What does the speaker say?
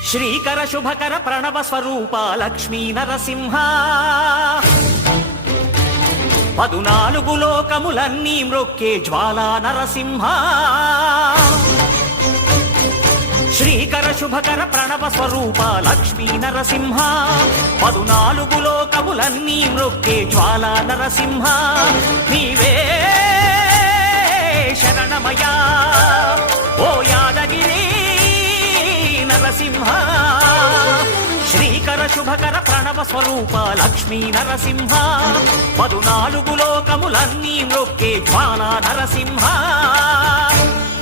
శ్రీకర శుభకర ప్రణవ స్వరూప లక్ష్మీ నరసింహ 14 లోకములన్నీ మ్రొక్కే జ్వాలా నరసింహ శ్రీకర శుభకర ప్రణవ స్వరూప లక్ష్మీ నరసింహ 14 లోకములన్నీ మ్రొక్కే జ్వాలా నరసింహ నీవే శరణమయా ఓ యాదగిరి నరసింహ శ్రీకర శుభకర ప్రణవ స్వరూప లక్ష్మీ నరసింహ 14 లోకములన్నీ మ్రొక్కే జ్వాలా నరసింహ